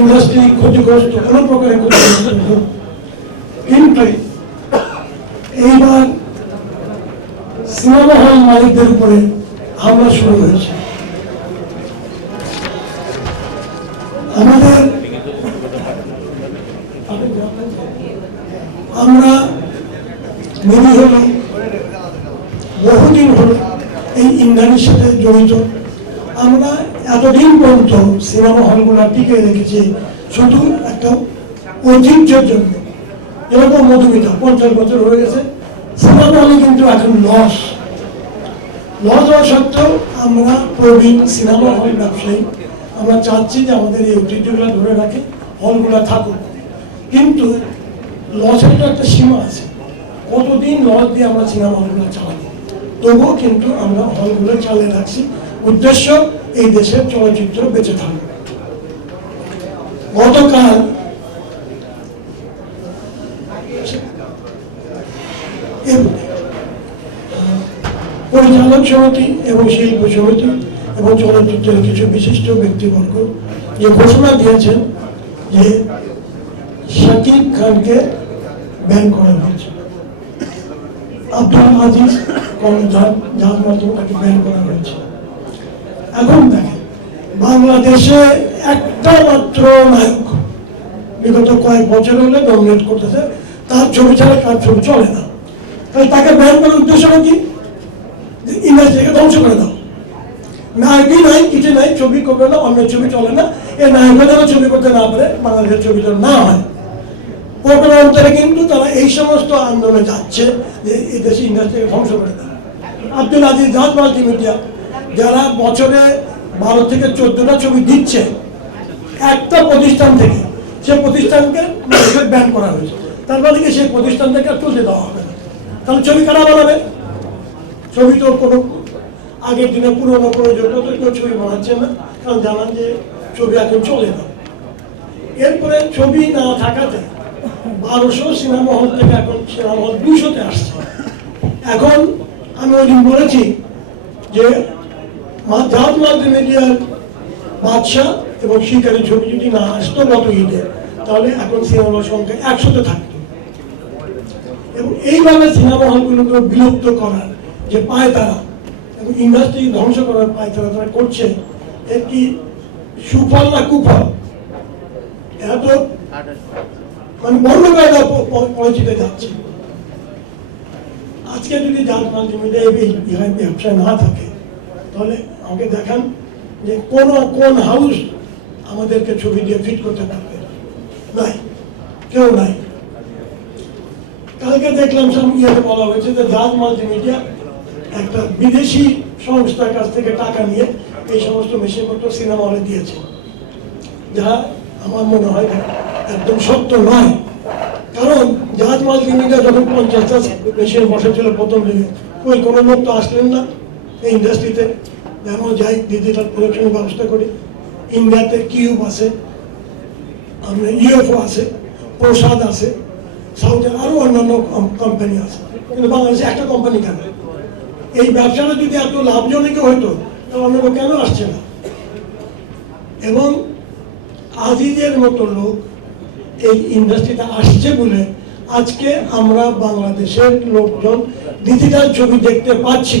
Industry ক্ষতিগ্রস্ত, কোনো প্রকারে ক্ষতিগ্রস্ত কিন্তু এইবার সিনেমা হল মালিকদের উপরে হামলা শুরু হয়েছে। আমাদের আমরা মনে হলো, বহুদিন হলো এই ইন্ডাস্ট্রির সাথে জড়িত। আমরা এতদিন পর্যন্ত সিনেমা হলগুলো টিকে রেখেছি শুধু একটা ঐতিহ্যের জন্য। এরকম মধুমিতা পঞ্চাশ বছর হয়ে গেছে। সিনেমা হলে কিন্তু এখন লস। লস হওয়া সত্ত্বেও আমরা প্রবীণ সিনেমা হল ব্যবসায়ী। আমরা চাচ্ছি যে আমাদের এই ঐতিহ্যগুলো ধরে রাখে, হলগুলো থাকুক। কিন্তু লসের তো একটা সীমা আছে। কতদিন লস দিয়ে আমরা সিনেমা হলগুলো চালাবো? তবুও কিন্তু আমরা হলগুলো চালিয়ে রাখছি। উদ্দেশ্য এই দেশের চলচ্চিত্র বেঁচে থাকবে। গতকাল পরিচালক সমিতি এবং শিল্প সমিতি এবং চলচ্চিত্রের কিছু বিশিষ্ট ব্যক্তিবর্গ যে ঘোষণা দিয়েছেন যে শাকিব খানকে ব্যান করা হয়েছে। আব্দুল আজিজ কোন জাহাজ মাধ্যমে তাকে ব্যান করা হয়েছে। এখন দেখেন, বাংলাদেশে একটা মাত্র নায়ক বিগত কয়েক বছর হলে ডমিনেট করতেছে, তার ছবি ছাড়া কার ছবি চলে না। তাহলে তাকে ব্যান করার উদ্দেশ্যটা কি? ইন্ডাস্ট্রিকে ধ্বংস করে দাও। নায়কই নাই, কিছু নাই, ছবি করবে না অন্য ছবি চলে না। এ নায়করা যেন ছবি করতে না পারে, বাংলাদেশের ছবি যেন না হয়। অন্তরে কিন্তু তারা এই সমস্ত আন্দোলনে যাচ্ছে যে এই দেশে ইন্ডাস্ট্রিকে ধ্বংস করে দেয় আব্দুল আজিজ জাহাজ মাল্টিমিডিয়া যারা বছরে বারো থেকে চোদ্দটা ছবি দিচ্ছে, একটা প্রতিষ্ঠান থেকে, সে প্রতিষ্ঠানকে ব্যান করা হয়েছে। তার মানে কি সেই প্রতিষ্ঠান থেকে আর দেওয়া হবে না। তাহলে ছবি কারা বানাবে? ছবি তো কোনো আগের দিনে পুরোনো প্রয়োজন তো কেউ ছবি বানাচ্ছে না, কারণ জানান যে ছবি এখন চলে না। এরপরে ছবি না থাকাতে বারোশো সিনেমা হল থেকে এখন সিনেমা হল দুশোতে আসছে। এখন আমি ওই দিন বলেছি যে মা- জাহাজ মাল্টিমিডিয়ার বাদশাহ এবং শিকারের ছবি যদি না আসতো গত ঈদে তাহলে এখন সিনেমা সংখ্যা একশোতে থাকতো। এবং এইভাবে সিনেমা হলগুলোকে বিলুপ্ত করার যে পায় তারা এবং ইন্ডাস্ট্রি ধ্বংস করার পায় তারা তারা করছে, এর কি সুফল না কুফল? এরা তো মানে বন্ধ করে দেওয়া প- প- যাচ্ছে। আজকে যদি জাত মাল্টিমিডিয়া এই বিহার ব্যবসা না থাকে তাহলে আমাকে দেখান যে কোন কোন হাউস আমাদেরকে ছবি দিয়ে ফিট করতে পারবে? নাই। কেউ নাই। কালকে দেখলাম সব ইয়েতে বলা হয়েছে যে জাজ মাল্টিমিডিয়া একটা বিদেশি সংস্থার কাছ থেকে টাকা নিয়ে এই সমস্ত মেশিনপত্র সিনেমা হলে দিয়েছে। যা আমার মনে হয় একদম সত্য নয়। কারণ জাহাজ মাল্টিমিডিয়া যখন পঞ্চাশটা মেশিন বসেছিল প্রথম দিকে ওই কোনো লোক তো আসলেন না? এই ইন্ডাস্ট্রিতে যেমন যাই ডিজিটাল প্রোডাকশনের ব্যবস্থা করি। ইন্ডিয়াতে কিউব আছে, আমরা ইউএফও আছে প্রসাদ আছে সাউথে আরও অন্যান্য কোম্পানি আছে। কিন্তু বাংলাদেশে একটা কোম্পানি কেন? এই ব্যবসাটা যদি এত লাভজনক হতো তাহলে লোক কেন আসছে না? এবং আজিজের মতো লোক এই ইন্ডাস্ট্রিতে আসছে বলে আজকে আমরা বাংলাদেশের লোকজন ডিজিটাল ছবি দেখতে পাচ্ছি।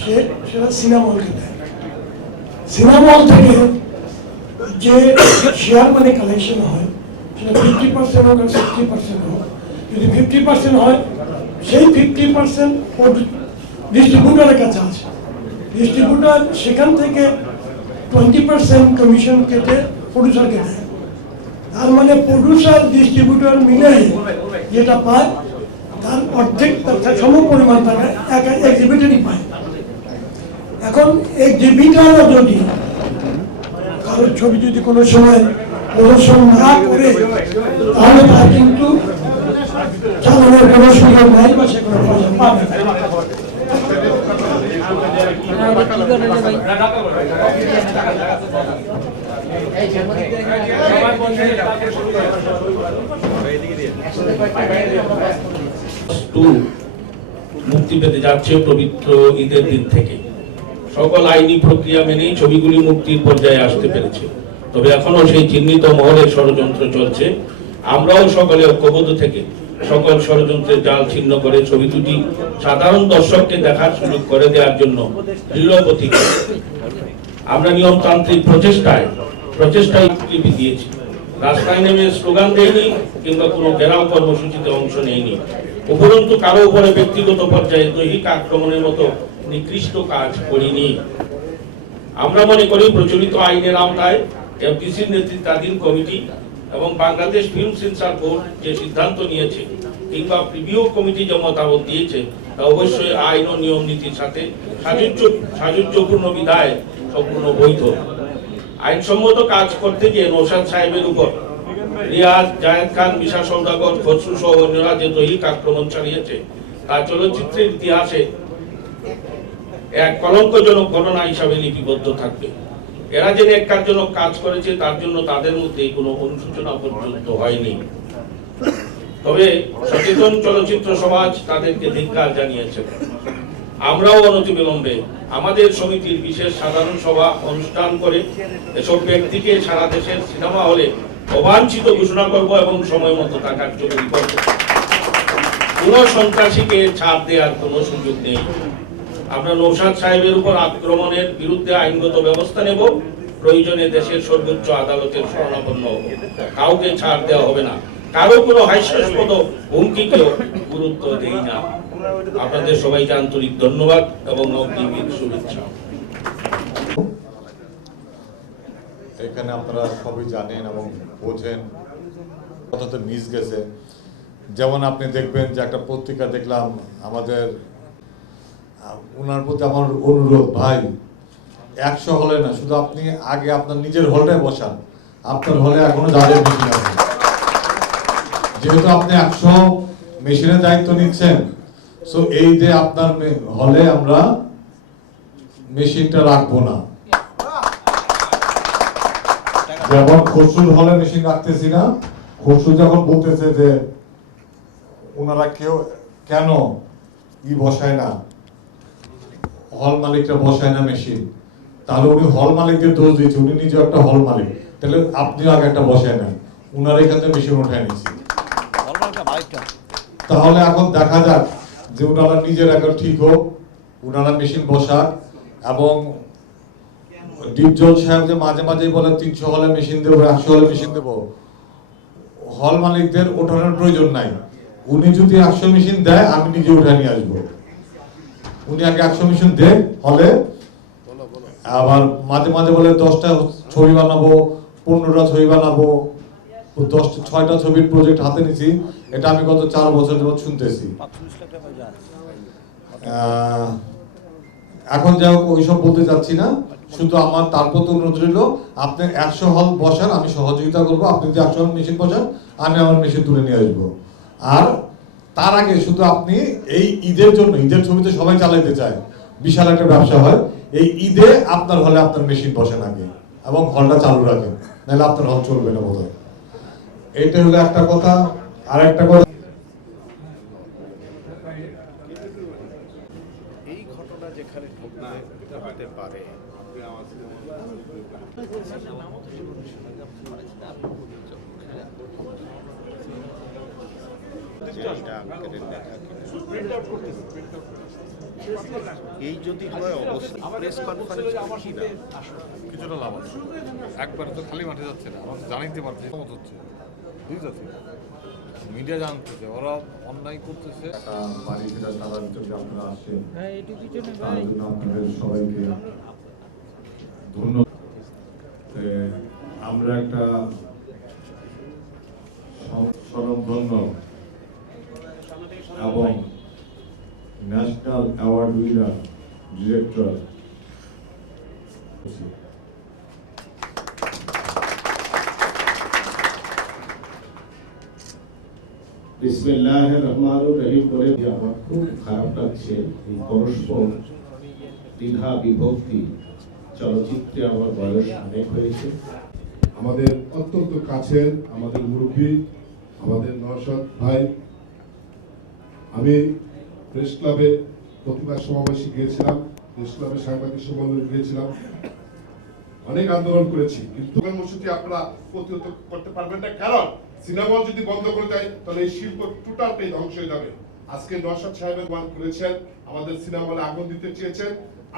সে সেটা সিনেমা হলকে দেয়। সিনেমা হল থেকে যে শেয়ার মানি কালেকশন হয়, সেটা ফিফটি পার্সেন্ট হোক আর সিক্সটি পার্সেন্ট হোক, যদি ফিফটি পার্সেন্ট হয়, সেই ফিফটি পার্সেন্ট ডিস্ট্রিবিউটারের কাছে আছে ডিস্ট্রিবিউটার সেখান থেকে টোয়েন্টি পার্সেন্ট কমিশন কেটে প্রডিউসারকে দেয়। তার মানে প্রডিউসার ডিস্ট্রিবিউটর মিলে যেটা পায়, তার অর্ধেক সম পরিমাণ টাকা একা এক্সিবিটারই পায়। এখন এই এক্সিবিটারও যদি কারোর ছবি যদি কোনো সময় প্রদর্শন না করে, তাহলে তার কিন্তু চালানোর কোনো সুযোগ নাই বা মুক্তি পেতে যাচ্ছে পবিত্র ঈদের দিন থেকে। সকল আইনি প্রক্রিয়া মেনেই ছবিগুলি মুক্তির পর্যায়ে আসতে পেরেছে। তবে এখনও সেই চিহ্নিত মহলের ষড়যন্ত্র চলছে। আমরাও সকলে ঐক্যবদ্ধ থেকে সকল ষড়যন্ত্রের জাল ছিন্ন করে ছবি দুটি সাধারণ দর্শককে দেখার সুযোগ করে দেওয়ার জন্য আমরা নিয়মতান্ত্রিক প্রচেষ্টায় প্রচেষ্টায় দিয়েছি রাস্তায় নেমে স্লোগান দেয়নি কিংবা কোনো ঘেরাও কর্মসূচিতে অংশ নেয়নি উপরন্তু কারও উপরে ব্যক্তিগত পর্যায়ে দৈহিক আক্রমণের মতো নিকৃষ্ট কাজ করিনি। আমরা মনে করি প্রচলিত আইনের আওতায় এফডিসির নেতৃত্বাধীন কমিটি এবং বাংলাদেশ ফিল্ম সেন্সর বোর্ড যে সিদ্ধান্ত নিয়েছে কিংবা প্রিভিউ কমিটি যে মতামত দিয়েছে, তা অবশ্যই আইন ও নিয়ম নীতির সাথে সাযুজ্য সাযুজ্যপূর্ণ বিধায় সম্পূর্ণ বৈধ। আইনসম্মত কাজ করতে গিয়ে নৌসাদ সাহেবের উপর রিয়াজ, জায়েদ খান বিশা সৌদাগর খসরু সহ অন্যরা যে দৈহিক আক্রমণ চালিয়েছে, তা চলচ্চিত্রের ইতিহাসে এক কলঙ্কজনক ঘটনা হিসাবে লিপিবদ্ধ থাকবে। এরা যে ন্যাক্কারজনক কাজ করেছে, তার জন্য তাদের মধ্যে কোনো অনুশোচনা পর্যন্ত হয়নি। তবে সচেতন চলচ্চিত্র সমাজ তাদেরকে ধিক্কার জানিয়েছে। আমরাও অনতিবিলম্বে আমাদের সমিতির বিশেষ সাধারণ সভা অনুষ্ঠান করে এসব ব্যক্তিকে সারা দেশের সিনেমা হলে অবাঞ্ছিত ঘোষণা করব এবং সময় মতো তা কার্যকরী করব। কোন সন্ত্রাসীকে ছাড় দেওয়ার কোনো সুযোগ নেই। আমরা নৌসাদ সাহেবের উপর আক্রমণের বিরুদ্ধে আইনগত ব্যবস্থা নেব। প্রয়োজনে দেশের সর্বোচ্চ আদালতের শরণাপন্ন হব কাউকে ছাড় দেওয়া হবে না। কারও কোনো হাস্যাস্পদ হুমকিকেও গুরুত্ব দেই না। আপনাদের সবাইকে আন্তরিক ধন্যবাদ এবং অগ্নিবীর শুভেচ্ছা। এখানে আপনারা সবই জানেন এবং বোঝেন কথা তো মিস গেছে। যেমন আপনি দেখবেন যে একটা পত্রিকা দেখলাম, আমাদের ওনার প্রতি আমার অনুরোধ, ভাই, একশো হলে না, শুধু আপনি আগে আপনার নিজের হলটায় বসান। আপনার হলে এখনও যাদের মেশিন আছে। যেহেতু আপনি একশো মেশিনের দায়িত্ব নিচ্ছেন সো এই যে আপনার হলে আমরা মেশিনটা রাখব না। যেমন খসরুর হলে মেশিন রাখতেছি না, খসরু যখন বলতেছে যে ওনারা কেউ, কেন ই বসায় না? হল মালিকরা বসায় না মেশিন তাহলে উনি হল মালিকদের দোষ দিচ্ছে উনি নিজে একটা হল মালিক। তাহলে আপনি আগে একটা বসায় নেন। উনার এখান থেকে মেশিন উঠায় নিচ্ছি তাহলে এখন দেখা যাক যে ওনারা নিজের এখন ঠিক হোক ওনারা মেশিন বসাক, এবং ডিপজল সাহেব যে মাঝে মাঝে বলে, তিনশো হলে মেশিন দেবো, একশো হলে মেশিন দেবো। হল মালিকদের ওঠানোর প্রয়োজন নাই। উনি যদি একশো মেশিন দেয়, আমি নিজে উঠে নিয়ে আসব। উনি আগে একশো মেশিন দেন হলে আবার মাঝে মাঝে বলে দশটা ছবি বানাবো পনেরোটা ছবি বানাবো। দশটা ছয়টা ছবির প্রজেক্ট হাতে নিছি। এটা আমি গত চার বছর যাবত শুনতেছি। এখন যাই হোক ওইসব বলতে চাচ্ছি না। শুধু আমার তার প্রতি অনুরোধ রইল আপনি একশো হল বসান আমি সহযোগিতা করব। আপনি যদি একশো হল মেশিন বসান আমি আমার মেশিন তুলে নিয়ে আসব। আর তার আগে শুধু আপনি এই ঈদের জন্য ঈদের ছবিতে সবাই চালাইতে চায় বিশাল একটা ব্যবসা হয় এই ঈদে আপনার হলে আপনার মেশিন বসেন আগে এবং হলটা চালু রাখেন নাহলে আপনার হল চলবে না বোধহয়। এটা হলো একটা কথা। আর একটা কথা এই ঘটনা যেখানে হতে পারে। যে এটা আঙ্কেলের লেখা এই যদি হয় অবস্থা প্রেস কনফারেন্স কি না কিছুটা লাভ আছে। একবারে তো খালি মাঠে যাচ্ছে না আমরা জানাইতে পারছি মত হচ্ছে। বুঝতে মিডিয়া জানতেছে ওরা অন্যায় করতেছে। একটা বাড়ি ফেরা এবং ন্যাশনাল অ্যাওয়ার্ড উইনার, ডিরেক্টর। বিসমিল্লাহ রহিম বলে আমার খুব খারাপ লাগছে পরস্পর দ্বিধা, বিভক্তি, চলচ্চিত্রে আমার বয়স অনেক হয়েছে। আমাদের অত্যন্ত কাছের আমাদের মুরব্বী, আমাদের নরসদ ভাই আমি প্রেস ক্লাবে প্রতিবাদ সমাবেশে গিয়েছিলাম প্রেস ক্লাবে সাংবাদিক সম্মেলনে গিয়েছিলাম। অনেক আন্দোলন করেছি, কিন্তু কর্মসূচি আপনারা প্রতিহত করতে পারবেন না। কারণ সিনেমা যদি বন্ধ করে দেয়, তাহলে এই শিল্প টোটালটাই ধ্বংস হয়ে যাবে। আজকে নরসাদ সাহেবের মান করেছেন, আমাদের সিনেমা হলে আগুন দিতে চেয়েছেন।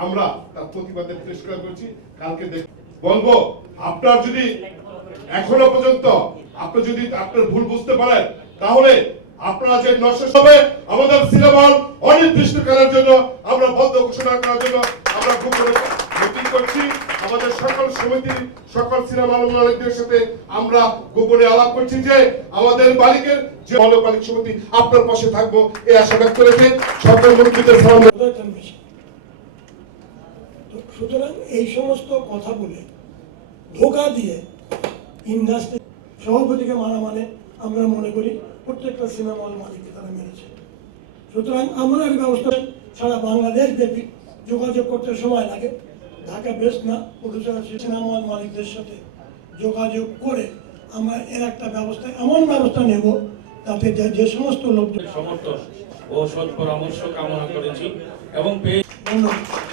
আমরা তার প্রতিবাদে প্রেস ক্লাব করেছি। কালকে দেখ বলব, আপনার যদি এখনও পর্যন্ত, আপনি যদি আপনার ভুল বুঝতে পারেন, তাহলে আপনারা যে নষ্ট হবে আমাদের হল অনির্দিষ্টকালের জন্য আমরা বন্ধ ঘোষণা করার জন্য আমরা মিটিং করছি। আমাদের সকল সমিতি, সকল সাথে আমরা গোপনে আলাপ করছি যে আমাদের যে মালিক সমিতি, আপনার পাশে থাকব এই আশা ব্যক্ত রেখে তো সুতরাং এই সমস্ত কথা বলে ধোকা দিয়ে ইন্ডাস্ট্রি সভাপতিকে মারা মানে আমরা মনে করি। প্রত্যেকটা সিনেমা হল মালিককে তারা মেরেছে। সুতরাং আমরা এই ব্যবস্থা সারা বাংলাদেশ ব্যাপী যোগাযোগ করতে সময় লাগে। ঢাকা বেশ না প্রডিউসার সিনেমা হল মালিকদের সাথে যোগাযোগ করে আমরা এর একটা ব্যবস্থা এমন ব্যবস্থা নেব তাতে যে- সমস্ত লোকজন সমর্থন ও সৎ পরামর্শ কামনা করেছি এবং ধন্যবাদ।